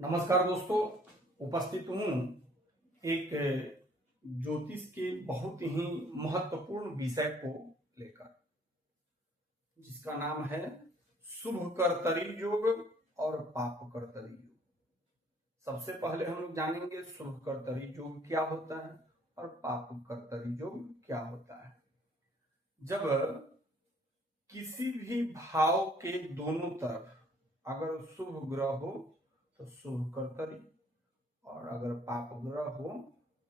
नमस्कार दोस्तों, उपस्थित हूँ एक ज्योतिष के बहुत ही महत्वपूर्ण विषय को लेकर, जिसका नाम है शुभ कर्तरी योग और पाप कर्तरी योग। सबसे पहले हम लोग जानेंगे शुभ कर्तरी योग क्या होता है और पाप कर्तरी योग क्या होता है। जब किसी भी भाव के दोनों तरफ अगर शुभ ग्रह हो तो शुभ कर्तरी, और अगर पाप ग्रह हो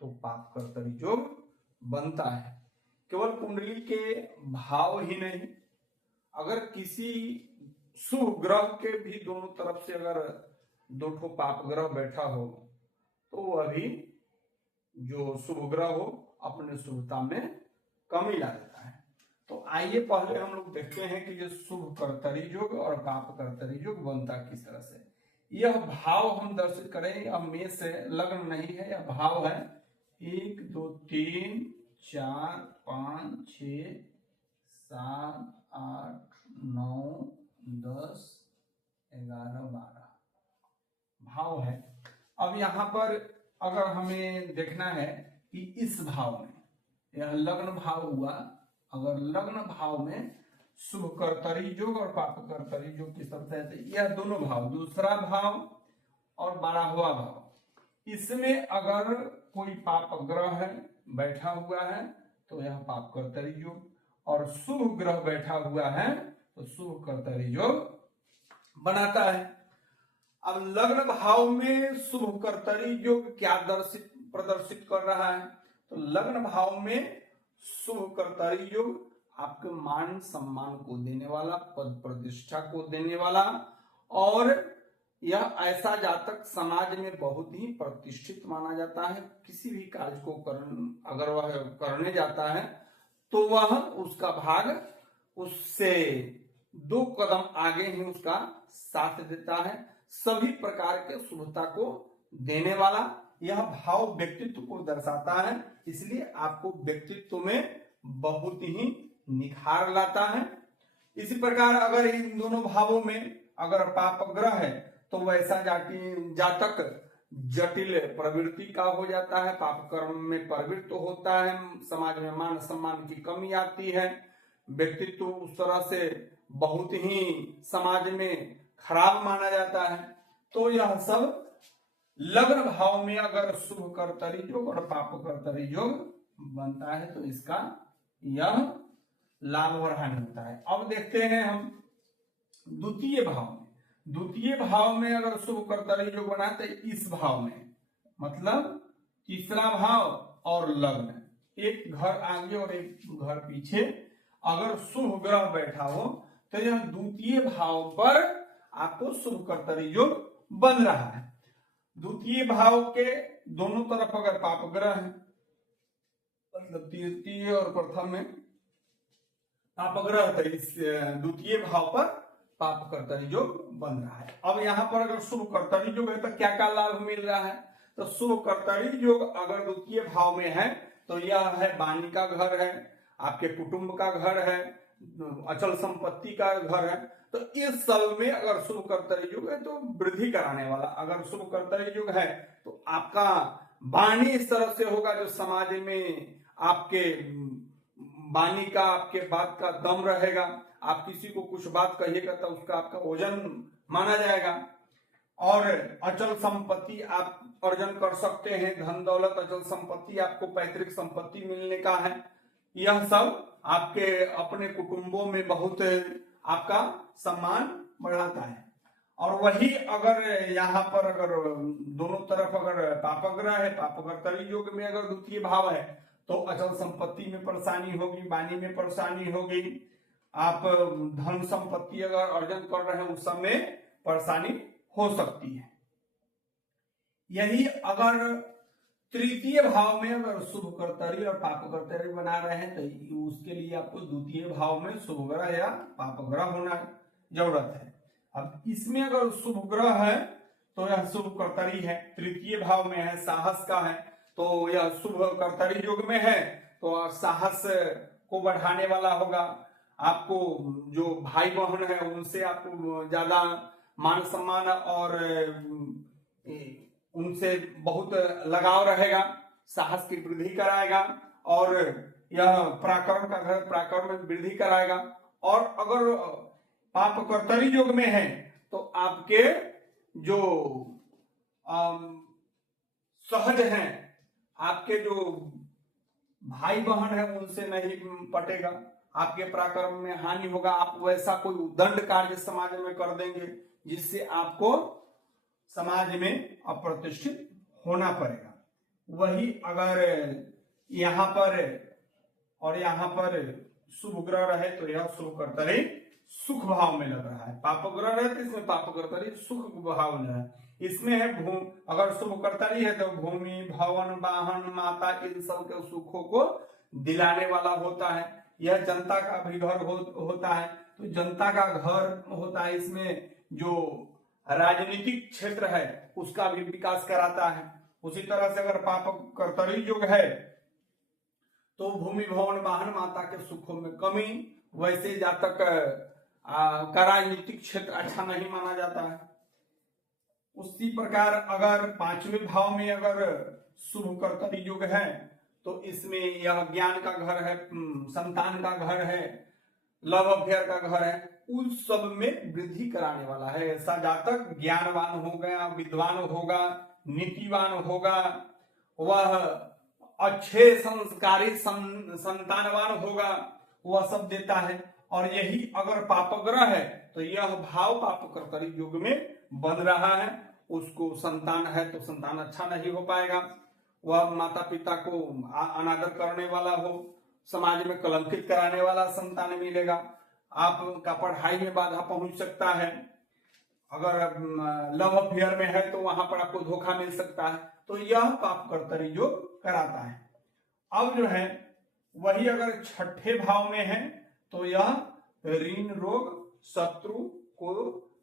तो पाप कर्तरी योग बनता है। केवल कुंडली के भाव ही नहीं, अगर किसी शुभ ग्रह के भी दोनों तरफ से अगर दो ठो पाप ग्रह बैठा हो तो वह भी जो शुभ ग्रह हो अपने शुभता में कमी ला देता है। तो आइए पहले हम लोग देखते हैं कि ये शुभ कर्तरी योग और पाप कर्तरी योग बनता किस तरह से। यह भाव हम दर्शित करें, यह मेष से लग्न नहीं है, यह भाव है 1 2 3 4 5 6 7 8 9 10 11 12 भाव है। अब यहाँ पर अगर हमें देखना है कि इस भाव में यह लग्न भाव हुआ, अगर लग्न भाव में शुभ कर्तरी योग और पाप कर्तरी योग किस तरह से, यह दोनों भाव, दूसरा भाव और 12वां भाव, इसमें अगर कोई पाप ग्रह है बैठा हुआ है तो यह पाप कर्तरी योग, और शुभ ग्रह बैठा हुआ है तो शुभ कर्तरी योग बनाता है। अब लग्न भाव में शुभ कर्तरी योग क्या प्रदर्शित कर रहा है, तो लग्न भाव में शुभ कर्तरी योग आपके मान सम्मान को देने वाला, पद प्रतिष्ठा को देने वाला, और यह ऐसा जातक समाज में बहुत ही प्रतिष्ठित माना जाता है। किसी भी कार्य को अगर वह करने जाता है तो वह उसका भाग उससे 2 कदम आगे ही उसका साथ देता है। सभी प्रकार के शुभता को देने वाला यह भाव व्यक्तित्व को दर्शाता है, इसलिए आपको व्यक्तित्व में बहुत ही निखार लाता है। इसी प्रकार अगर इन दोनों भावों में अगर पाप ग्रह है तो वैसा जातक जटिल प्रवृत्ति का हो जाता है, पाप कर्म में प्रवृत्त होता है, समाज में मान सम्मान की कमी आती है, व्यक्तित्व उस तरह से बहुत ही समाज में खराब माना जाता है। तो यह सब लग्न भाव में अगर शुभ कर्तरी योग और पाप कर्तरी योग बनता है तो इसका यह लाभ और हानि होता है। अब देखते हैं हम द्वितीय भाव में। द्वितीय भाव में अगर शुभ कर्तरी योग बना तो इस भाव में, मतलब तीसरा भाव और लग्न, एक घर आगे और एक घर पीछे अगर शुभ ग्रह बैठा हो तो यह द्वितीय भाव पर आपको शुभ कर्तरी योग बन रहा है। द्वितीय भाव के दोनों तरफ अगर पाप ग्रह है, मतलब तृतीय और प्रथम में पाप ग्रह, तो इस द्वितीय भाव पर पाप कर्तरी योग बन रहा है। अब यहाँ पर अगर शुभ कर्तरी योग है तो क्या क्या लाभ मिल रहा है, तो शुभ कर्तरी योग अगर द्वितीय भाव में है तो यह है वाणी का घर है, आपके कुटुंब का घर है, अचल संपत्ति का घर है। तो इस सब में अगर शुभ कर्तरी योग है तो वृद्धि कराने वाला, अगर शुभ कर्तरी योग है तो आपका वाणी इस तरह से होगा जो समाज में आपके वाणी का, आपके बात का दम रहेगा। आप किसी को कुछ बात कहिएगा तो उसका आपका वजन माना जाएगा, और अचल संपत्ति आप अर्जन कर सकते हैं, धन दौलत अचल संपत्ति, आपको पैतृक संपत्ति मिलने का है। यह सब आपके अपने कुटुंबों में बहुत आपका सम्मान बढ़ाता है। और वही अगर यहाँ पर अगर दोनों तरफ अगर पापग्रह है, पापकर्तरी योग में अगर द्वितीय भाव है तो अचल संपत्ति में परेशानी होगी, वाणी में परेशानी होगी, आप धन संपत्ति अगर अर्जन कर रहे हैं उस समय परेशानी हो सकती है। यही अगर तृतीय भाव में अगर शुभ कर्तरी और पाप कर्तरी बना रहे हैं तो उसके लिए आपको द्वितीय भाव में शुभ ग्रह या पाप ग्रह होना जरूरत है। अब इसमें अगर शुभ ग्रह है तो यह शुभ कर्तरी है, तृतीय भाव में है, साहस का है, तो यह शुभ कर्तरी योग में है तो साहस को बढ़ाने वाला होगा। आपको जो भाई बहन है उनसे आपको ज्यादा मान सम्मान और उनसे बहुत लगाव रहेगा, साहस की वृद्धि कराएगा, और यह पराक्रम का घर, पराक्रम में वृद्धि कराएगा। और अगर पाप कर्तरी योग में है तो आपके जो सहज हैं, आपके जो भाई बहन है उनसे नहीं पटेगा, आपके पराक्रम में हानि होगा, आप वैसा कोई उदंड कार्य समाज में कर देंगे जिससे आपको समाज में अप्रतिष्ठित होना पड़ेगा। वही अगर यहाँ पर और यहाँ पर शुभ ग्रह रहे तो यह शुभ कर्तरी सुख भाव में लग रहा है, पाप ग्रह रहे तो इसमें पाप कर्तरी सुख भाव में है। इसमें है अगर शुभ कर्तरी है तो भूमि, भवन, वाहन, माता, इन सब के सुखों को दिलाने वाला होता है। यह जनता का भी घर होता है, तो जनता का घर होता है। इसमें जो राजनीतिक क्षेत्र है उसका भी विकास कराता है। उसी तरह से अगर पाप कर्तरी योग है तो भूमि, भवन, वाहन, माता के सुखों में कमी, वैसे जातक का राजनीतिक क्षेत्र अच्छा नहीं माना जाता है। उसी प्रकार अगर पांचवें भाव में अगर शुभ कर्तरी योग है तो इसमें यह ज्ञान का घर है, संतान का घर है, लव अफेयर का घर है, उन सब में वृद्धि कराने वाला है। ऐसा जातक ज्ञानवान होगा, विद्वान होगा, नीतिवान होगा, वह अच्छे संस्कारी संतानवान होगा, वह सब देता है। और यही अगर पापग्रह है तो यह भाव पाप कर्तरी योग में बन रहा है, उसको संतान है तो संतान अच्छा नहीं हो पाएगा, वह माता पिता को अनादर करने वाला हो, समाज में कलंकित कराने वाला संतान मिलेगा, आपका पढ़ाई में बाधा पहुंच सकता है। अगर लव अफेयर में है तो वहां पर आपको धोखा मिल सकता है। तो यह पाप कर्तरी योग कराता है। अब जो है वही अगर छठे भाव में है तो यह ऋण, रोग, शत्रु को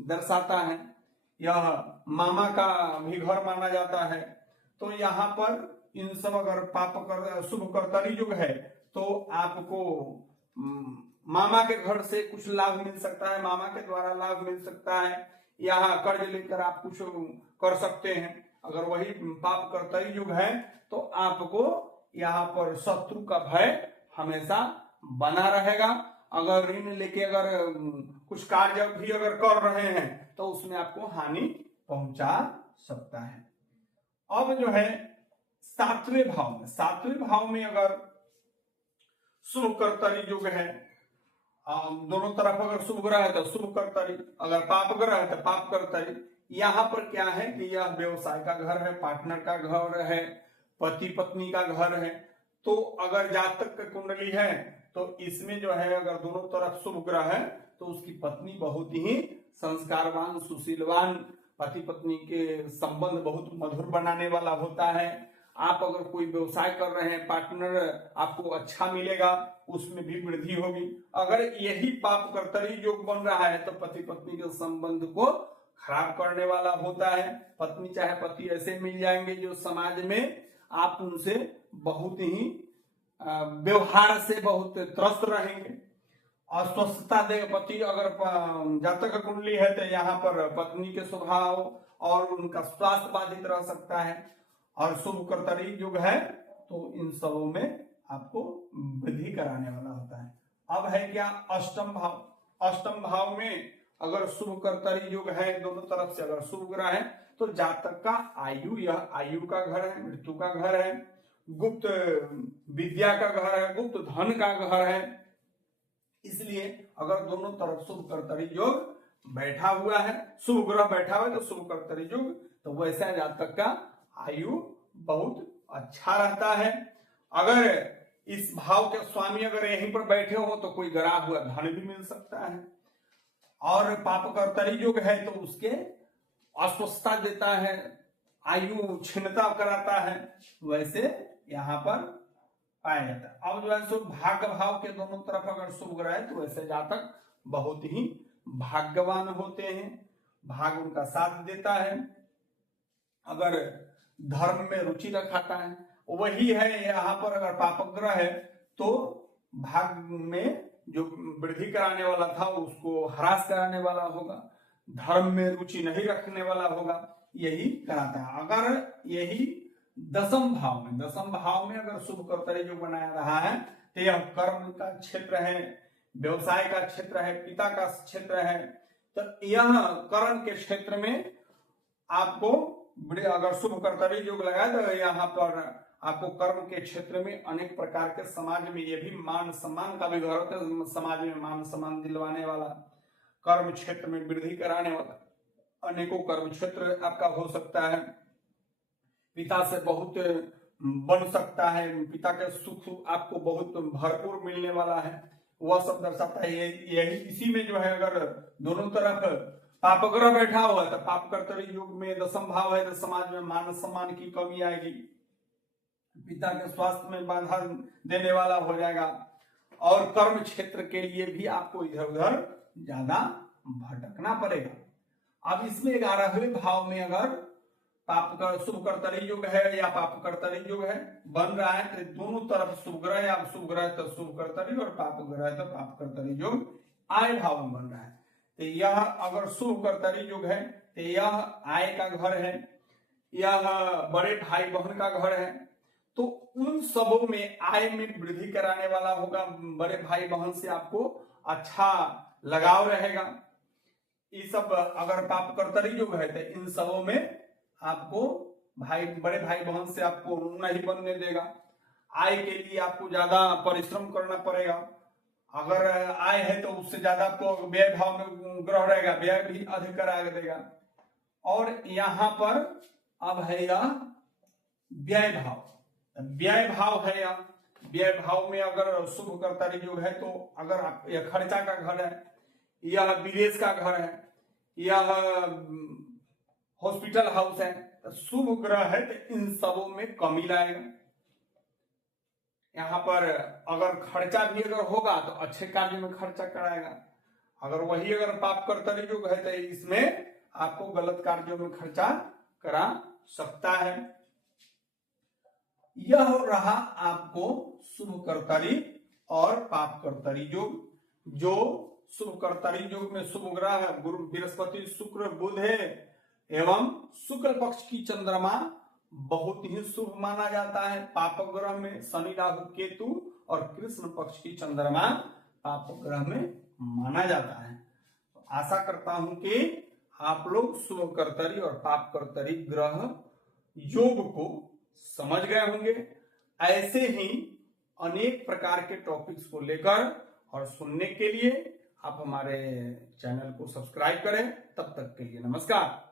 दर्शाता है। यह मामा का भी घर माना जाता है। तो यहाँ पर इन सब अगर शुभ कर्तरी योग है तो आपको मामा के घर से कुछ लाभ मिल सकता है, मामा के द्वारा लाभ मिल सकता है, यहाँ कर्ज लेकर आप कुछ कर सकते हैं। अगर वही पाप कर्तरी योग है तो आपको यहाँ पर शत्रु का भय हमेशा बना रहेगा। अगर ऋण लेके अगर कुछ कार्य भी अगर कर रहे हैं तो उसमें आपको हानि पहुंचा सकता है। अब जो है सातवें भाव में अगर शुभ कर्तरी योग है, दोनों तरफ अगर शुभ ग्रह है तो शुभ कर्तरी, अगर पाप ग्रह है तो पाप कर्तरी। यहाँ पर क्या है कि यह व्यवसाय का घर है, पार्टनर का घर है, पति पत्नी का घर है। तो अगर जातक की कुंडली है तो इसमें जो है अगर दोनों तरफ शुभ ग्रह है तो उसकी पत्नी बहुत ही संस्कारवान, सुशीलवान, पति पत्नी के संबंध बहुत मधुर बनाने वाला होता है। आप अगर कोई व्यवसाय कर रहे हैं, पार्टनर आपको अच्छा मिलेगा, उसमें भी वृद्धि होगी। अगर यही पाप कर्तरी योग बन रहा है तो पति पत्नी के संबंध को खराब करने वाला होता है। पत्नी चाहे पति ऐसे मिल जाएंगे जो समाज में आप उनसे बहुत ही व्यवहार से बहुत त्रस्त रहेंगे। अस्वस्थता देगा पति, अगर जातक कुंडली है तो यहाँ पर पत्नी के स्वभाव और उनका स्वास्थ्य बाधित रह सकता है। और शुभ कर्तरी योग है तो इन सबों में आपको वृद्धि कराने वाला होता है। अब है क्या अष्टम भाव में अगर शुभ कर्तरी योग है, दोनों तरफ से अगर शुभ ग्रह है तो जातक का आयु, यह आयु का घर है, मृत्यु का घर है, गुप्त विद्या का घर है, गुप्त धन का घर है। इसलिए अगर दोनों तरफ शुभ कर्तरी योग बैठा हुआ है, शुभ ग्रह बैठा हुआ है तो शुभ कर्तरी योग, तो वैसा जातक का आयु बहुत अच्छा रहता है। अगर इस भाव के स्वामी अगर यहीं पर बैठे हो तो कोई गरा हुआ धन भी मिल सकता है। और पाप कर्तरी योग है तो उसके अस्वस्थता देता है, आयु क्षीणता कराता है, वैसे यहाँ पर पाया जाता है। अब जो है सो भाग्य भाव के दोनों तरफ अगर शुभ ग्रह है तो वैसे जातक बहुत ही भाग्यवान होते हैं, भाग्य उनका साथ देता है। अगर धर्म में रुचि रखाता है, वही है यहाँ पर अगर पापग्रह है तो भाग्य में जो वृद्धि कराने वाला था उसको ह्रास कराने वाला होगा, धर्म में रुचि नहीं रखने वाला होगा। यही कराता है। अगर यही दसम भाव में अगर शुभ कर्तरी योग बनाया रहा है तो यह कर्म का क्षेत्र है, व्यवसाय का क्षेत्र है, पिता का क्षेत्र है। तो यह कर्म के क्षेत्र में आपको अगर शुभ कर्तरी योग लगाए तो यहाँ पर आपको कर्म के क्षेत्र में अनेक प्रकार के समाज में ये भी मान सम्मान का भी घर होता है, समाज में मान सम्मान दिलवाने वाला, कर्म क्षेत्र में वृद्धि कराने वाला अनेकों कर्म क्षेत्र आपका हो सकता है। पिता से बहुत बन सकता है, पिता के सुख आपको बहुत भरपूर मिलने वाला है, वह सब दर्शाता है। यही इसी में जो है अगर दोनों तरफ पाप ग्रह बैठा हुआ है तो पाप कर्तरी योग में दसम भाव है तो समाज में मान सम्मान की कमी आएगी, पिता के स्वास्थ्य में बाधा देने वाला हो जाएगा और कर्म क्षेत्र के लिए भी आपको इधर उधर ज्यादा भटकना पड़ेगा। अब इसमें 11वें भाव में अगर पाप का शुभ कर्तरी योग है या पाप कर्तरी योग है बन रहा है तो दोनों तरफ शुभ ग्रह या शुभ ग्रह तो शुभ कर्तरी और पाप ग्रह तो पाप कर्तरी योग आय भाव में बन रहा है। तो यह अगर शुभ कर्तरी योग है तो यह आय का घर है, यह बड़े भाई बहन का घर है, तो उन सबों में आय में वृद्धि कराने वाला होगा। बड़े भाई बहन से आपको अच्छा लगाव रहेगा। ये सब अगर पाप कर्तरी योग है तो इन सबों में आपको बड़े भाई बहन से आपको नहीं बनने देगा। आय के लिए आपको ज्यादा परिश्रम करना पड़ेगा। अगर आय है तो उससे ज्यादा आपको व्यय भाव में ग्रह रहेगा, व्यय भी अधिक करा देगा। और यहाँ पर अब है यह व्यय भाव, व्यय भाव है यह। व्यय भाव में अगर शुभ कर्तरी योग है तो अगर आप यह खर्चा का घर है, यह विदेश का घर है, यह हॉस्पिटल हाउस है, शुभ ग्रह है तो इन सबों में कमी लाएगा। यहाँ पर अगर खर्चा भी अगर होगा तो अच्छे कार्य में खर्चा कराएगा। अगर वही अगर पाप कर्तरी योग है तो इसमें आपको गलत कार्यों में खर्चा करा सकता है। यह रहा आपको शुभ कर्तरी और पाप कर्तरी योग। जो शुभ कर्तरी योग में शुभ ग्रह है गुरु बृहस्पति शुक्र बुध है एवं शुक्ल पक्ष की चंद्रमा बहुत ही शुभ माना जाता है। पाप ग्रह में शनि राहु केतु और कृष्ण पक्ष की चंद्रमा पाप ग्रह में माना जाता है। तो आशा करता हूं कि आप लोग शुभ कर्तरी और पाप कर्तरी ग्रह योग को समझ गए होंगे। ऐसे ही अनेक प्रकार के टॉपिक्स को लेकर और सुनने के लिए आप हमारे चैनल को सब्सक्राइब करें। तब तक के लिए नमस्कार।